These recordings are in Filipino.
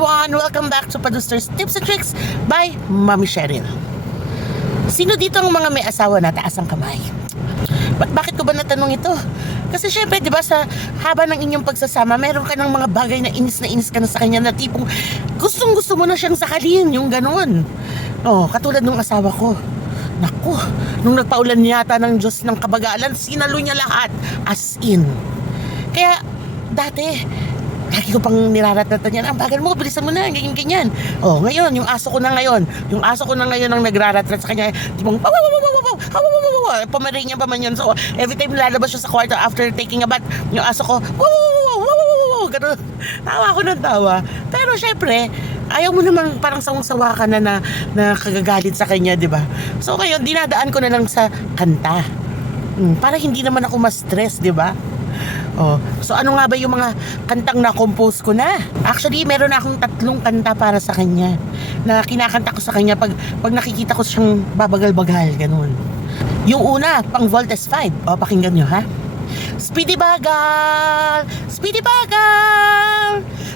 everyone! Welcome back to Paduster's Tips and Tricks by Mommy Cheryl. Sino dito ang mga may asawa na taas ang kamay? Bakit ko ba natanong ito? Kasi syempre, di ba, sa haba ng inyong pagsasama, meron ka ng mga bagay na inis ka na sa kanya na tipong gustong-gusto mo na siyang sakalin, yung ganun. Oh, katulad nung asawa ko. Naku, nung nagpaulan yata ng Diyos ng kabagalan, sinalo niya lahat. As in. Kaya, dati, lagi ko pang niraratatan yan. Ang bagal mo, bilisan mo na, ganyan. Oh, ngayon, yung aso ko na ngayon ang nagraratrat sa kanya. Tipong, pamarin niya pa man yun. So, every time lalabas siya sa kwarto after taking a bath, yung aso ko, gano'n. Tawa ko ng tawa. Pero syempre, ayaw mo naman parang sawang-sawa ka na kagagalit sa kanya, di ba? So, ngayon, dinadaan ko na lang sa kanta. Para hindi naman ako ma-stress, di ba? Oh, so ano nga ba yung mga kantang na-compose ko na? Actually, meron na akong 3 kanta para sa kanya na kinakanta ko sa kanya pag nakikita ko siyang babagal-bagal, ganun. Yung una, pang Voltes 5. O, pakinggan nyo, ha? Speedy bagal,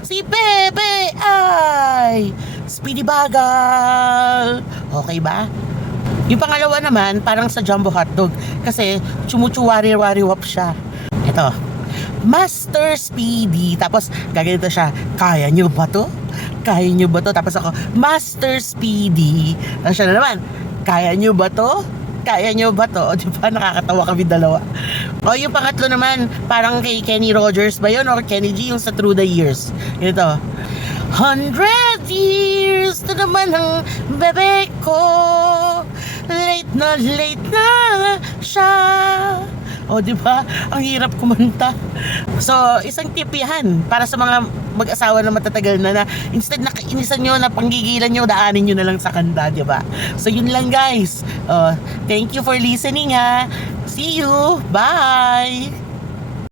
si Bebe ay speedy bagal. Okay ba? Yung pangalawa naman, parang sa Jumbo Hotdog kasi chumuchuwari-wari-wap siya. Ito, Master Speedy. Tapos gaganito siya, kaya nyo ba to? Kaya nyo ba to? Tapos ako, Master Speedy. Tapos siya na naman, kaya nyo ba to? Kaya nyo ba to? O, di ba, nakakatawa kami dalawa. O, yung pangatlo naman, parang kay Kenny Rogers ba yun? Or Kenny G, yung sa Through the Years. Ito, 100 years na naman ang bebe ko, late na siya. O, di ba? Ang hirap kumanta. So, isang tip yan para sa mga mag-asawa na matatagal na instead na kainisan nyo, na panggigilan nyo, daanin nyo na lang sa kanta, di ba? So, yun lang, guys. Thank you for listening, ha. See you. Bye.